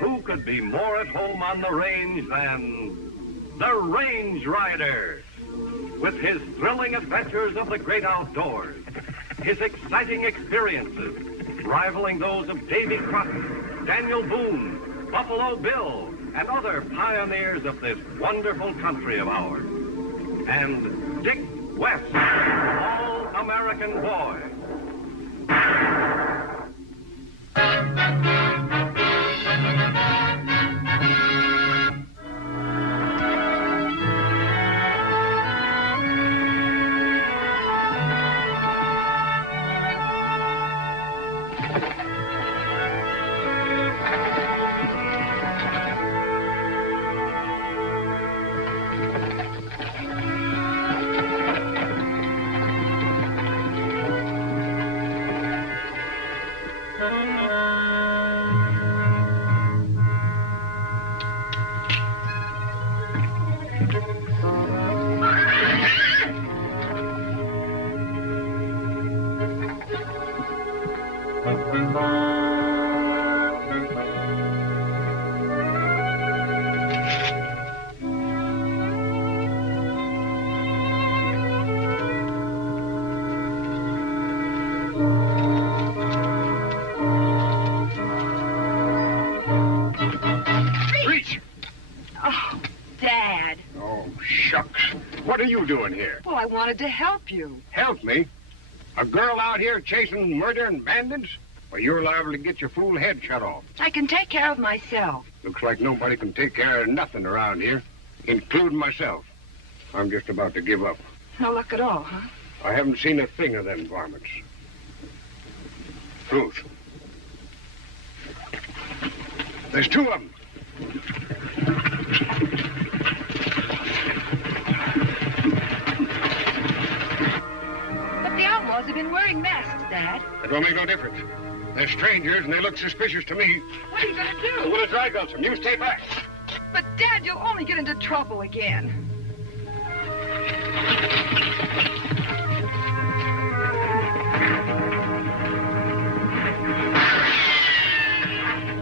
who could be more at home on the range than the Range Rider? With his thrilling adventures of the great outdoors, his exciting experiences, rivaling those of Davy Crockett, Daniel Boone, Buffalo Bill, and other pioneers of this wonderful country of ours. And Dick West, All-American Boy. What are you doing here? Well, I wanted to help you. Help me? A girl out here chasing murder and bandits? Well, you're liable to get your fool head shut off. I can take care of myself. Looks like nobody can take care of nothing around here, including myself. I'm just about to give up. No luck at all, huh? I haven't seen a thing of them varmints. Ruth. There's two of them. Have been wearing masks, Dad. It won't make no difference. They're strangers, and they look suspicious to me. What are you going to do? I'm going to dry gulch them. You stay back. But, Dad, you'll only get into trouble again.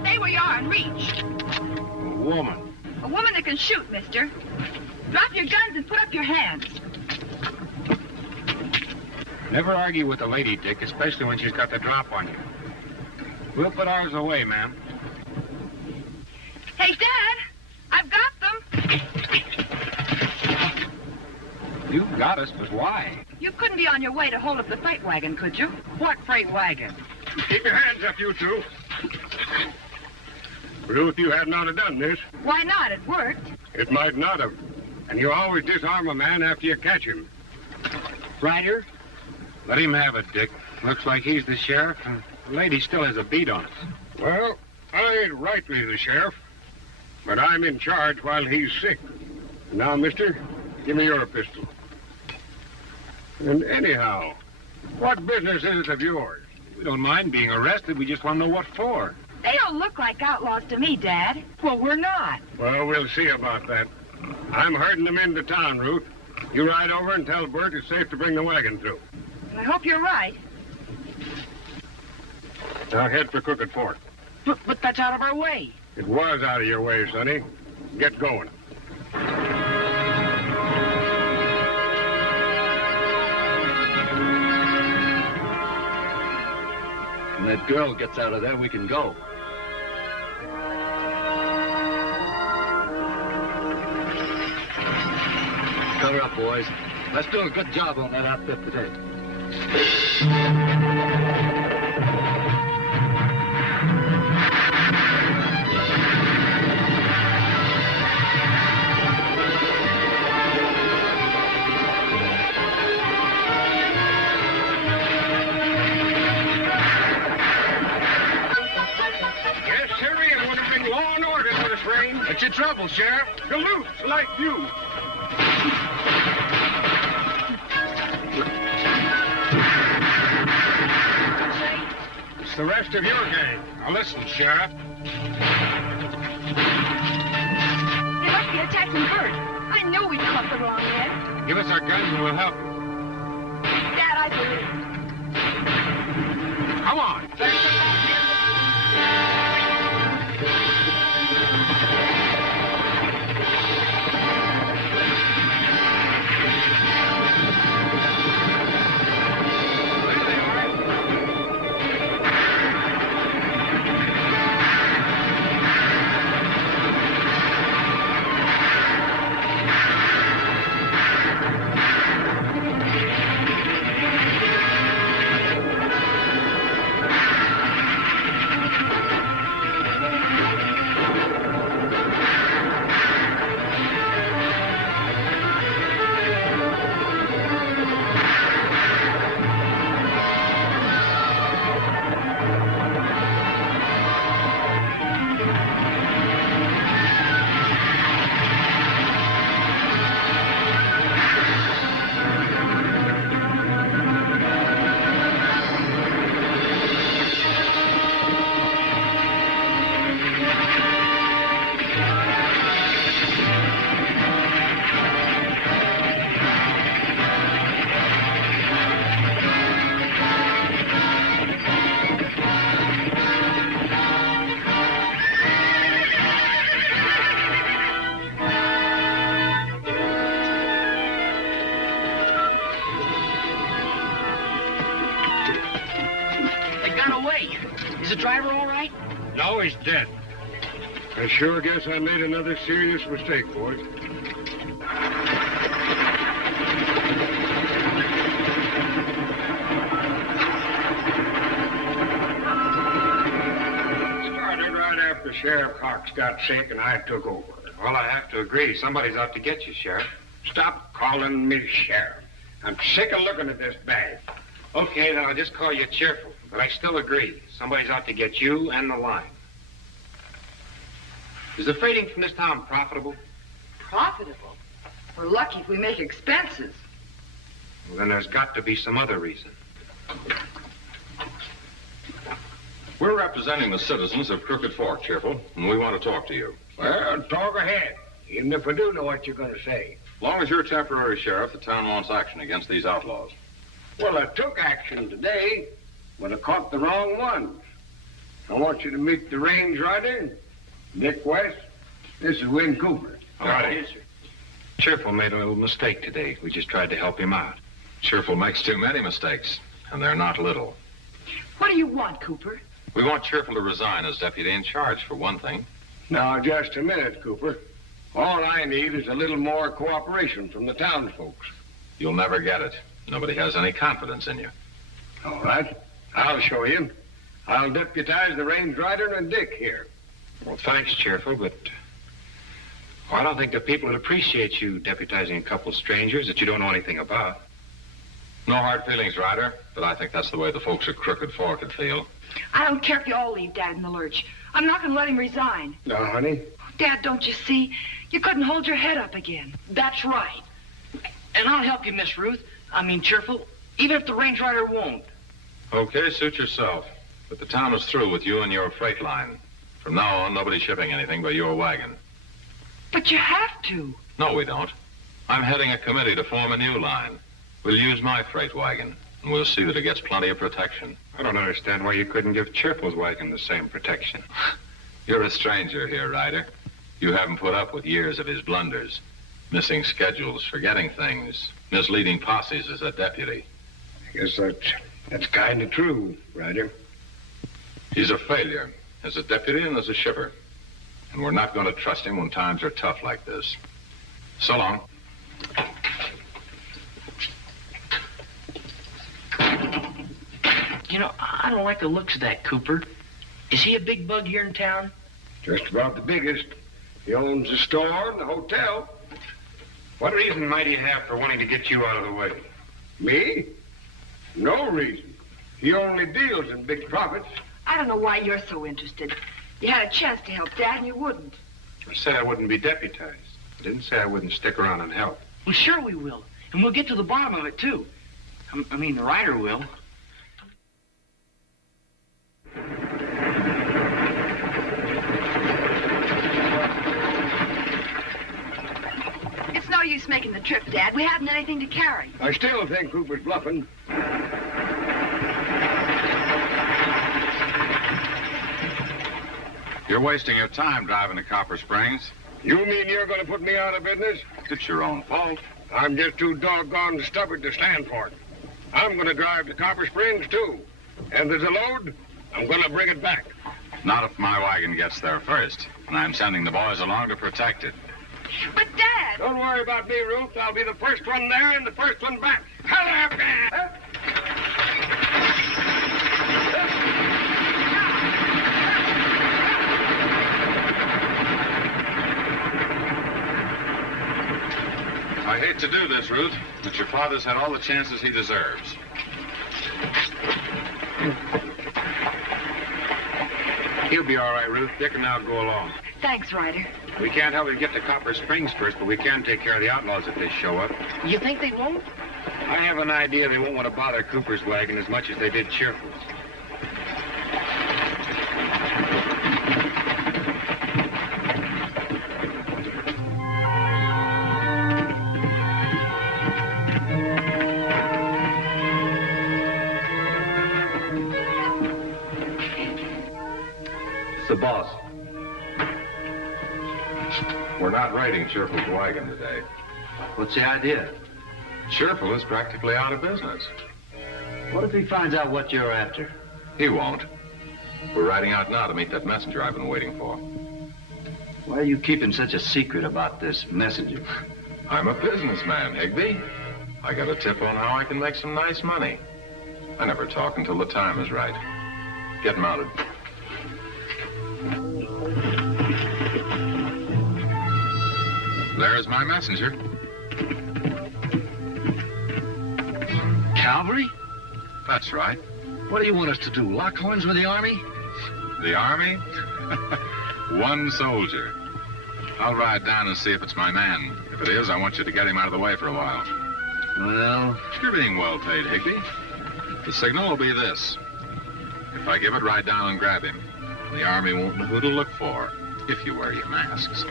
Stay where you are and reach. A woman. A woman that can shoot, mister. Drop your guns and put up your hands. Never argue with a lady, Dick, especially when she's got the drop on you. We'll put ours away, ma'am. Hey, Dad, I've got them. You got us, but why? You couldn't be on your way to hold up the freight wagon, could you? What freight wagon? Keep your hands up, you two. Ruth, you hadn't ought to done this. Why not? It worked. It might not have. And you always disarm a man after you catch him. Ryder? Let him have it, Dick. Looks like he's the sheriff, and the lady still has a beat on us. Well, I ain't rightly the sheriff, but I'm in charge while he's sick. Now, mister, give me your pistol. And anyhow, what business is it of yours? We don't mind being arrested. We just want to know what for. They don't look like outlaws to me, Dad. Well, we're not. Well, we'll see about that. I'm herding them into town, Ruth. You ride over and tell Bert it's safe to bring the wagon through. I hope you're right. Now head for Crooked Fork. But that's out of our way. It was out of your way, Sonny. Get going. When that girl gets out of there, we can go. Cover up, boys. Let's do a good job on that outfit today. Yes, sirree, I want to bring law and order to this range. What's your trouble, Sheriff? Galoots like you. It's the rest of your gang. Now listen, Sheriff. They must be attacking Bert. I knew we'd caught the wrong man. Give us our guns and we'll help you. Dad, I believe. Come on. Is the driver all right? No, he's dead. I sure guess I made another serious mistake, boys. Started right after Sheriff Cox got sick and I took over. Well, I have to agree. Somebody's out to get you, Sheriff. Stop calling me sheriff. I'm sick of looking at this bag. Okay, then I'll just call you cheerful. But I still agree. Somebody's out to get you and the line. Is the freighting from this town profitable? Profitable? We're lucky if we make expenses. Well, then there's got to be some other reason. We're representing the citizens of Crooked Fork, Cheerful, and we want to talk to you. Well, talk ahead, even if I do know what you're going to say. As long as you're temporary sheriff, the town wants action against these outlaws. Well, I took action today, but I caught the wrong ones. I want you to meet the range rider, Dick West. This is Win Cooper. Howdy. Yes, sir. Cheerful made a little mistake today. We just tried to help him out. Cheerful makes too many mistakes, and they're not little. What do you want, Cooper? We want Cheerful to resign as deputy in charge, for one thing. Now, just a minute, Cooper. All I need is a little more cooperation from the townsfolk. You'll never get it. Nobody has any confidence in you. All right. I'll show you. I'll deputize the range rider and Dick here. Well, thanks, Cheerful, but I don't think the people would appreciate you deputizing a couple of strangers that you don't know anything about. No hard feelings, Ryder, but I think that's the way the folks at Crooked Fork would feel. I don't care if you all leave Dad in the lurch. I'm not going to let him resign. Now, honey. Dad, don't you see? You couldn't hold your head up again. That's right. And I'll help you, Miss Ruth. I mean, Cheerful, even if the range rider won't. Okay, suit yourself. But the town is through with you and your freight line. From now on, nobody's shipping anything but your wagon. But you have to. No, we don't. I'm heading a committee to form a new line. We'll use my freight wagon, and we'll see that it gets plenty of protection. I don't understand why you couldn't give Cheerful's wagon the same protection. You're a stranger here, Ryder. You haven't put up with years of his blunders. Missing schedules, forgetting things, misleading posses as a deputy. I guess that's kind of true, Ryder. He's a failure as a deputy and as a shipper. And we're not going to trust him when times are tough like this. So long. You know, I don't like the looks of that Cooper. Is he a big bug here in town? Just about the biggest. He owns the store and the hotel. What reason might he have for wanting to get you out of the way? Me? No reason. He only deals in big profits. I don't know why you're so interested. You had a chance to help Dad and you wouldn't. I said I wouldn't be deputized. I didn't say I wouldn't stick around and help. Well, sure we will. And we'll get to the bottom of it, too. I mean, the rider will. It's no use making the trip, Dad. We haven't anything to carry. I still think Cooper's bluffing. You're wasting your time driving to Copper Springs. You mean you're going to put me out of business? It's your own fault. I'm just too doggone stubborn to stand for it. I'm going to drive to Copper Springs, too. And there's a load, I'm going to bring it back. Not if my wagon gets there first. And I'm sending the boys along to protect it. But, Dad! Don't worry about me, Ruth. I'll be the first one there and the first one back. Hello, man! I hate to do this, Ruth, but your father's had all the chances he deserves. He'll be all right, Ruth. Dick and I'll go along. Thanks, Ryder. We can't help him get to Copper Springs first, but we can take care of the outlaws if they show up. You think they won't? I have an idea they won't want to bother Cooper's wagon as much as they did Cheerful's. The boss. We're not raiding Cheerful's wagon today. What's the idea? Cheerful is practically out of business. What if he finds out what you're after? He won't. We're riding out now to meet that messenger I've been waiting for. Why are you keeping such a secret about this messenger? I'm a businessman, Higby. I got a tip on how I can make some nice money. I never talk until the time is right. Get mounted. There's my messenger. Cavalry? That's right. What do you want us to do, lock horns with the Army? The Army? One soldier. I'll ride down and see if it's my man. If it is, I want you to get him out of the way for a while. Well, You're being well paid, Higby. The signal will be this. If I give it, ride down and grab him. The Army won't know who to look for if you wear your masks.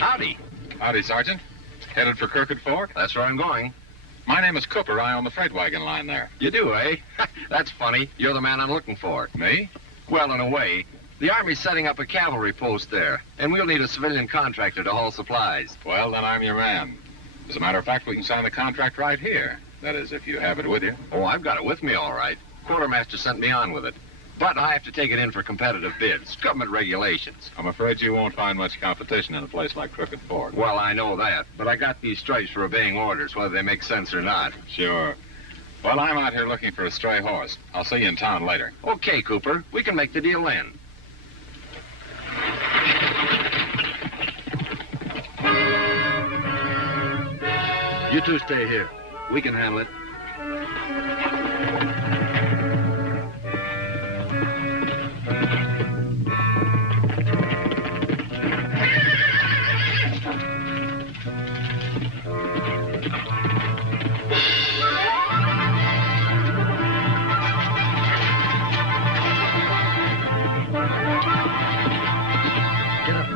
howdy. Howdy, Sergeant. Headed for Crooked Fork? That's where I'm going. My name is Cooper. I own the freight wagon line there. You do, eh? That's funny. You're the man I'm looking for. Me? Well, in a way. The Army's setting up a cavalry post there, and we'll need a civilian contractor to haul supplies. Well, then I'm your man. As a matter of fact, we can sign the contract right here. That is, if you have it with you. Oh, I've got it with me, all right. Quartermaster sent me on with it. But I have to take it in for competitive bids. Government regulations. I'm afraid you won't find much competition in a place like Crooked Fork. Well, I know that, but I got these stripes for obeying orders, whether they make sense or not. Sure. Well, I'm out here looking for a stray horse. I'll see you in town later. Okay, Cooper. We can make the deal then. You two stay here. We can handle it. Get up.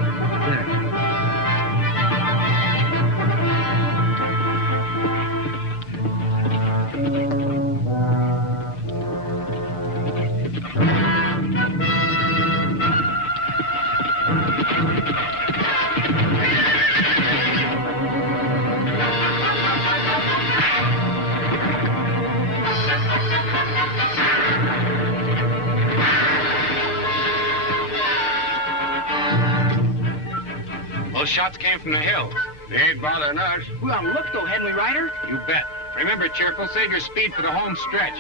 There. Those shots came from the hills. They ain't bothering us. We ought to look, though, hadn't we, Ryder? You bet. Remember, Cheerful, save your speed for the home stretch.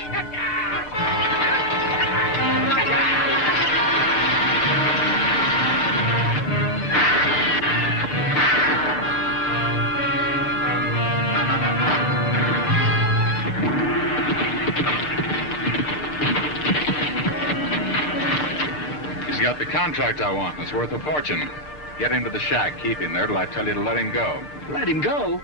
He's got the contract I want. It's worth a fortune. Get him to the shack. Keep him there till I tell you to let him go. Let him go?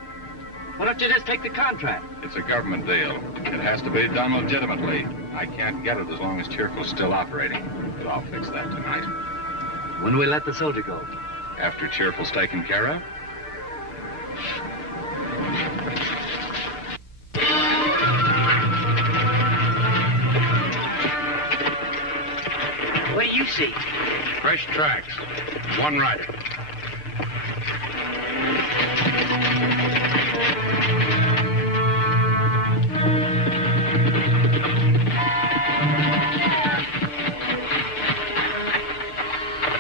Why don't you just take the contract? It's a government deal. It has to be done legitimately. I can't get it as long as Cheerful's still operating. But I'll fix that tonight. When do we let the soldier go? After Cheerful's taken care of. What do you see? Fresh tracks. One rider.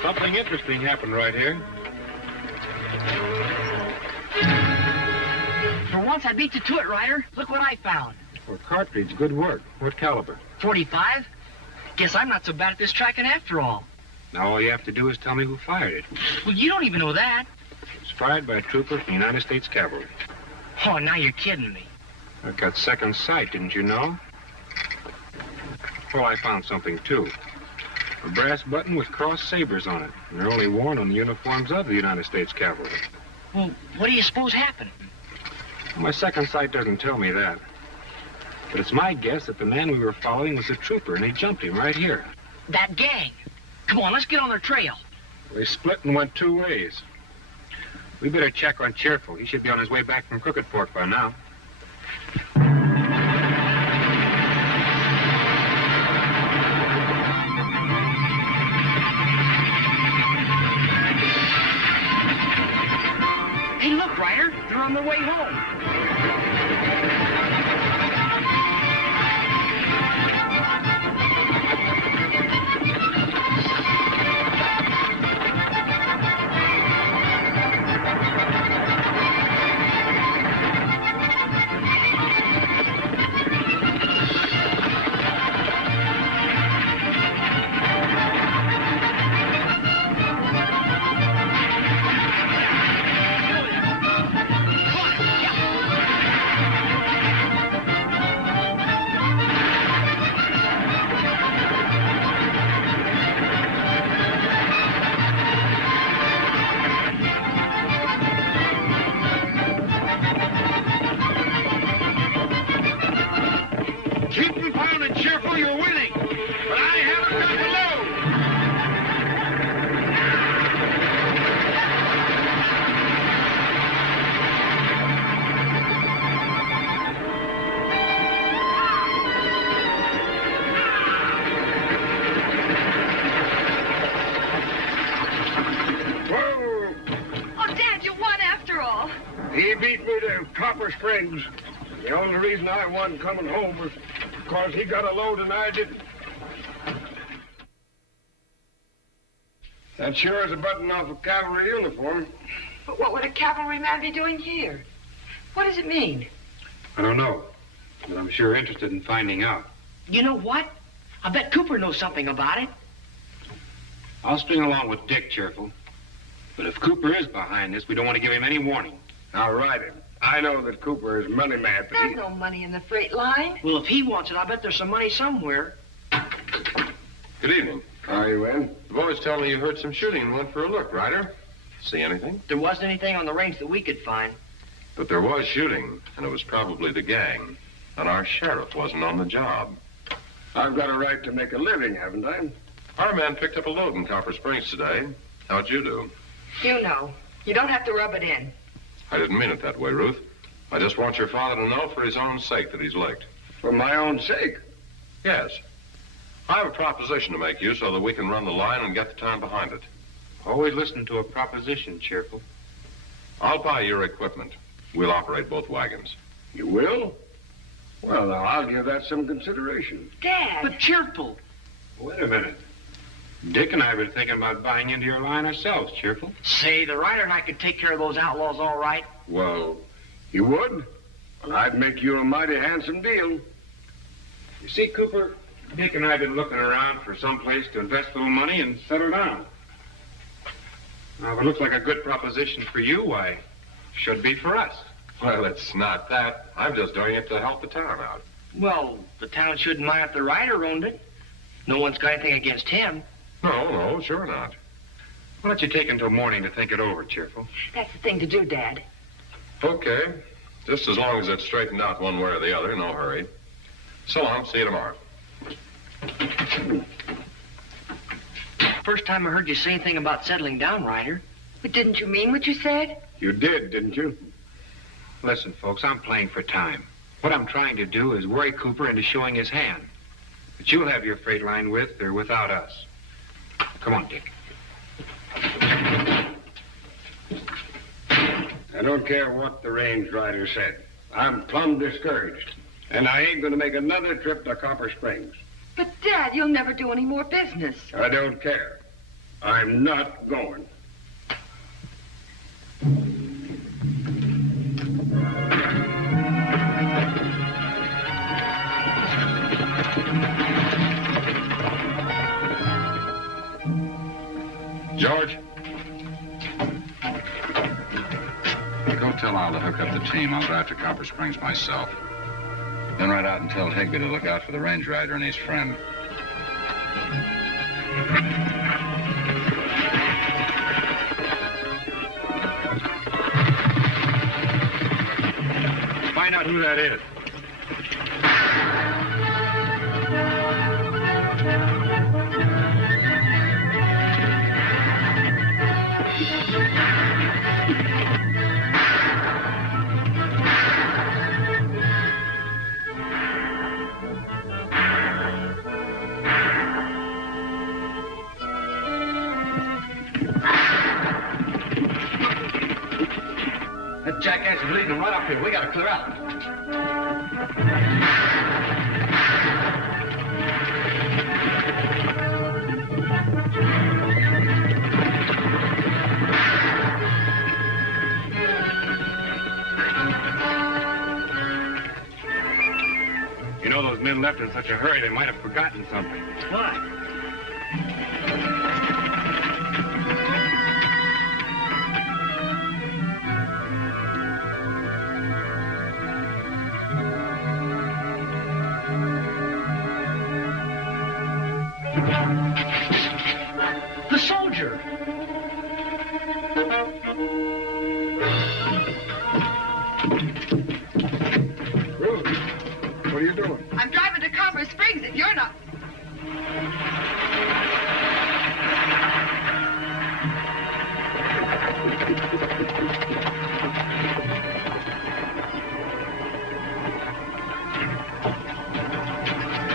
Something interesting happened right here. For once, I beat you to it, Ryder. Look what I found. For cartridge, good work. What caliber? 45? Guess I'm not so bad at this tracking after all. Now all you have to do is tell me who fired it. Well, you don't even know that. It's fired by a trooper from the United States Cavalry. Oh, now you're kidding me. I've got second sight, didn't you know? Well, I found something, too. A brass button with crossed sabers on it. And they're only worn on the uniforms of the United States Cavalry. Well, what do you suppose happened? Well, my second sight doesn't tell me that. But it's my guess that the man we were following was a trooper, and they jumped him right here. That gang. Come on, let's get on their trail. They split and went two ways. We better check on Cheerful. He should be on his way back from Crooked Fork by now. their way home. Keep them pounding, Cheerful, you're winning. But I haven't got the load. Whoa! Oh, Dad, you won after all. He beat me to Copper Springs. The only reason I won coming home was because he got a load and I didn't. That sure is a button off a cavalry uniform. But what would a cavalryman be doing here? What does it mean? I don't know, but I'm sure interested in finding out. You know what? I bet Cooper knows something about it. I'll string along with Dick, Cheerful. But if Cooper is behind this, we don't want to give him any warning. I'll ride him. I know that Cooper is money mad, but There's no money in the freight line. Well, if he wants it, I bet there's some money somewhere. Good evening. How you in? The boys tell me you heard some shooting and went for a look, Ryder. See anything? There wasn't anything on the range that we could find. But there was shooting, and it was probably the gang. And our sheriff wasn't on the job. I've got a right to make a living, haven't I? Our man picked up a load in Copper Springs today. How'd you do? You know. You don't have to rub it in. I didn't mean it that way, Ruth. I just want your father to know for his own sake that he's licked. For my own sake. Yes. I have a proposition to make you so that we can run the line and get the time behind it. Always listen to a proposition, Cheerful. I'll buy your equipment. We'll operate both wagons. You will? Well, now, I'll give that some consideration. Dad. But Cheerful. Wait a minute. Dick and I have been thinking about buying into your line ourselves, Cheerful. Say, the Ryder and I could take care of those outlaws all right. Well, you would? Well, I'd make you a mighty handsome deal. You see, Cooper, Dick and I have been looking around for some place to invest a little money and settle down. Now, if it looks like a good proposition for you, why, should be for us. Well, it's not that. I'm just doing it to help the town out. Well, the town shouldn't mind if the Ryder owned it. No one's got anything against him. No, sure not. Why don't you take until morning to think it over, Cheerful? That's the thing to do, Dad. Okay. Just as long as it's straightened out one way or the other, no hurry. So long. See you tomorrow. First time I heard you say anything about settling down, Ryder. But didn't you mean what you said? You did, didn't you? Listen, folks, I'm playing for time. What I'm trying to do is worry Cooper into showing his hand. But you'll have your freight line with or without us. Come on, Dick. I don't care what the range rider said. I'm plumb discouraged. And I ain't going to make another trip to Copper Springs. But, Dad, you'll never do any more business. I don't care. I'm not going. George? Go tell Al to hook up the team. I'll drive to Copper Springs myself. Then ride out and tell Higby to look out for the range rider and his friend. Find out who that is. That jackass He's leading them right up here. We gotta clear out. You know, those men left in such a hurry, they might have forgotten something. What? The soldier. Ruth, what are you doing? I'm driving to Copper Springs if you're not.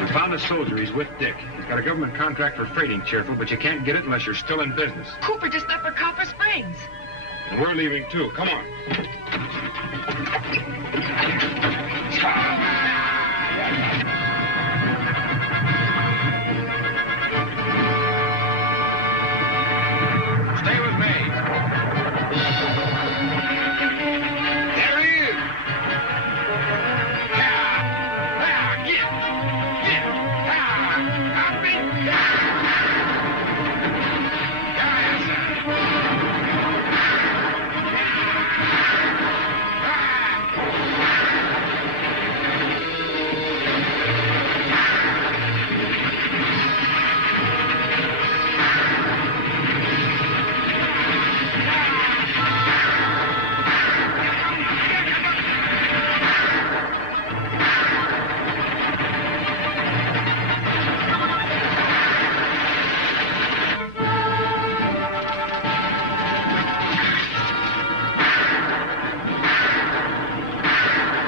We found a soldier. He's with Dick. He's got a government contract for freighting, Cheerful, but you can't get it unless you're still in business. Cooper just left for Copper Springs. And we're leaving, too. Come on. Stay with me. There he is.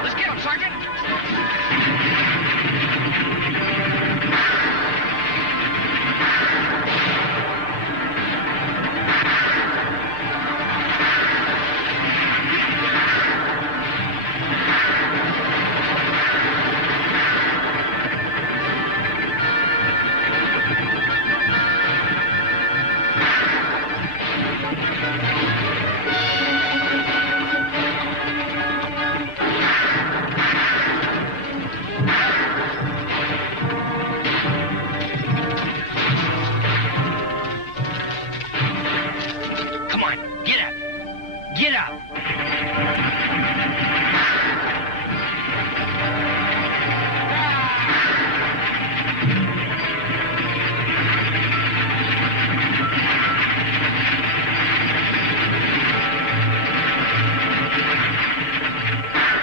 Let's get him, Sergeant. Come on, get up. Get up.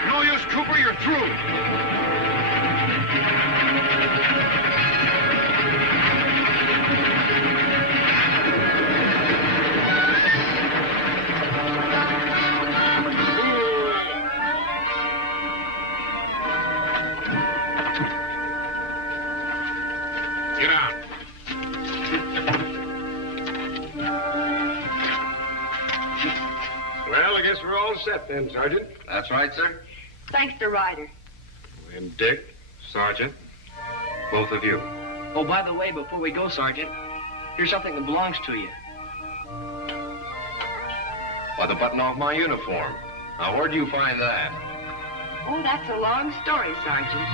No use, Cooper, you're through. Get out. Well, I guess we're all set then, Sergeant. That's right, sir. Thanks to Ryder. And Dick, Sergeant, both of you. Oh, by the way, before we go, Sergeant, here's something that belongs to you. Why, the button off my uniform. Now, where'd you find that? Oh, that's a long story, Sergeant.